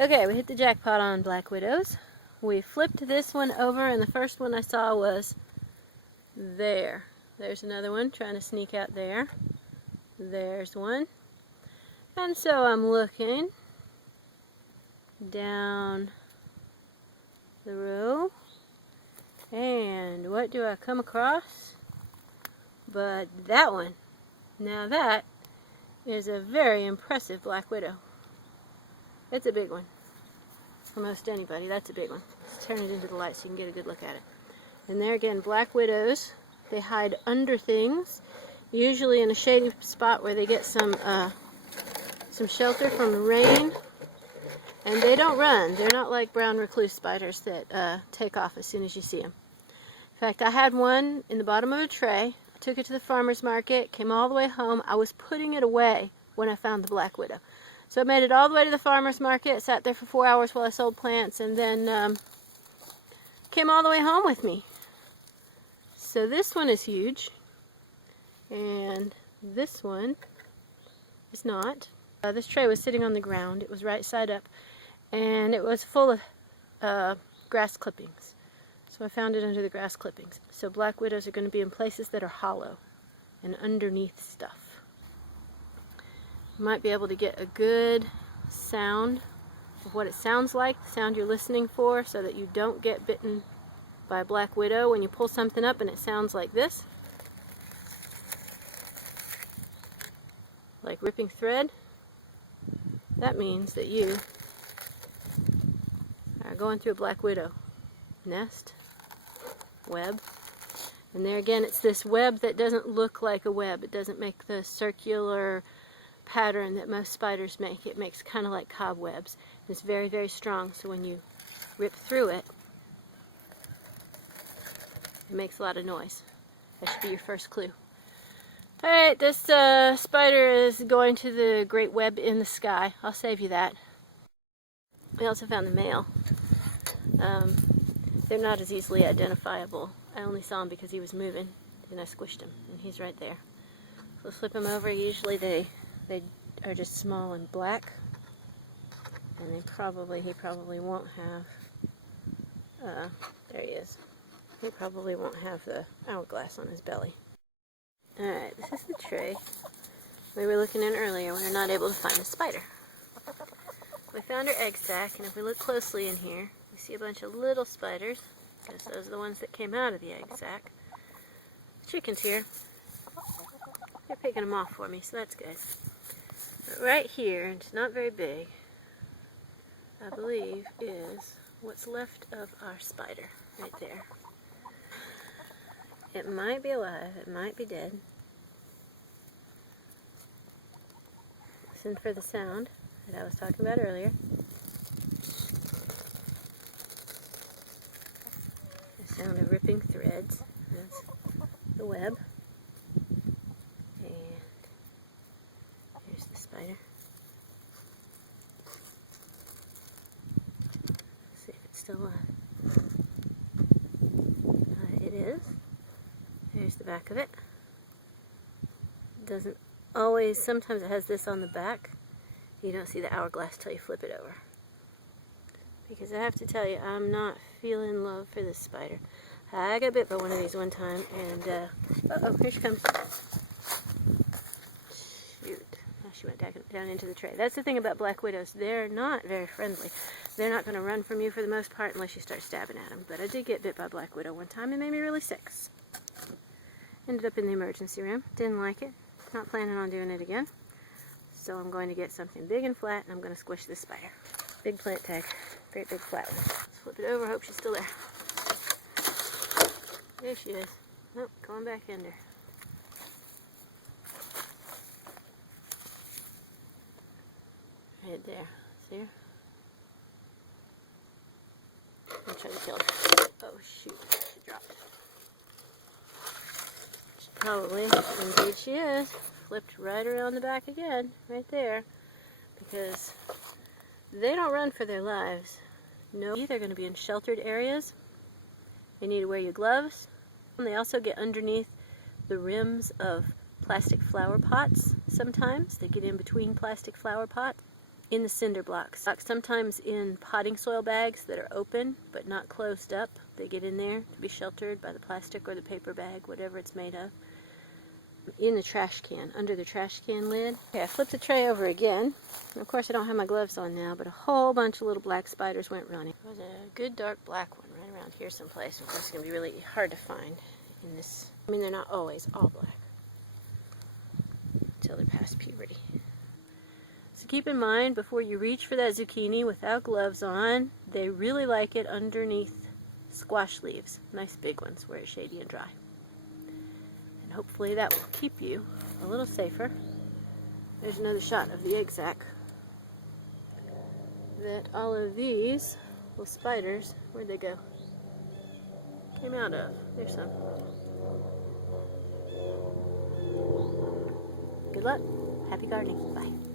Okay, we hit the jackpot on black widows. We flipped this one over, and the first one I saw was there. There's another one trying to sneak out there. There's one. And so I'm looking down the row, and what do I come across but that one. Now that is a very impressive black widow. It's a big one. For most anybody, that's a big one. Let's turn it into the light so you can get a good look at it. And there again, black widows, they hide under things, usually in a shady spot where they get some shelter from rain. And they don't run. They're not like brown recluse spiders that take off as soon as you see them. In fact, I had one in the bottom of a tray. I took it to the farmer's market, came all the way home. I was putting it away when I found the black widow. So I made it all the way to the farmer's market, sat there for 4 hours while I sold plants, and then came all the way home with me. So this one is huge, and this one is not. This tray was sitting on the ground. It was right side up, and it was full of grass clippings. So I found it under the grass clippings. So black widows are going to be in places that are hollow and underneath stuff. You might be able to get a good sound of what it sounds like, the sound you're listening for, so that you don't get bitten by a black widow when you pull something up and it sounds like this. Like ripping thread. That means that you are going through a black widow nest, web. And there again, it's this web that doesn't look like a web. It doesn't make the circular pattern that most spiders make. It makes kind of like cobwebs. It's very, very strong, so when you rip through it, it makes a lot of noise. That should be your first clue. Alright, this spider is going to the great web in the sky. I'll save you that. We also found the male. They're not as easily identifiable. I only saw him because he was moving, and I squished him, and he's right there. So we'll flip him over. Usually they are just small and black, and he probably won't have, there he is. He probably won't have the hourglass on his belly. Alright, this is the tray we were looking in earlier. We were not able to find the spider. We found her egg sac, and if we look closely in here, we see a bunch of little spiders, because those are the ones that came out of the egg sac. The chickens here, they're picking them off for me, so that's good. But right here, and it's not very big, I believe is what's left of our spider, right there. It might be alive, it might be dead. Listen for the sound that I was talking about earlier. The sound of ripping threads. That's the web. And here's the spider. Let's see if it's still alive. It is. There's the back of it. Doesn't always, sometimes it has this on the back. You don't see the hourglass till you flip it over. Because I have to tell you, I'm not feeling love for this spider. I got bit by one of these one time, and uh-oh, here she comes. Shoot. Now she went down into the tray. That's the thing about black widows. They're not very friendly. They're not going to run from you for the most part unless you start stabbing at them. But I did get bit by a black widow one time. It made me really sick. Ended up in the emergency room. Didn't like it. Not planning on doing it again. So I'm going to get something big and flat, and I'm going to squish this spider. Big plant tag. Great big flat one. Let's flip it over. Hope she's still there. There she is. Oh, going back under. Right there. See her? I'm trying to kill her. Oh shoot, she dropped. Probably, indeed she is. Flipped right around the back again, right there. Because they don't run for their lives. No, they're going to be in sheltered areas. You need to wear your gloves. And they also get underneath the rims of plastic flower pots sometimes. They get in between plastic flower pots. in the cinder blocks. Sometimes in potting soil bags that are open but not closed up. They get in there to be sheltered by the plastic or the paper bag, whatever it's made of. In the trash can, under the trash can lid. Okay, I flipped the tray over again. And of course I don't have my gloves on now, but a whole bunch of little black spiders went running. There was a good dark black one right around here someplace. Of course it's going to be really hard to find in this. I mean, they're not always all black until they're past puberty. So keep in mind, before you reach for that zucchini without gloves on, they really like it underneath squash leaves. Nice big ones where it's shady and dry. And hopefully that will keep you a little safer. There's another shot of the egg sac that all of these little spiders, where'd they go? Came out of. There's some. Good luck. Happy gardening. Bye.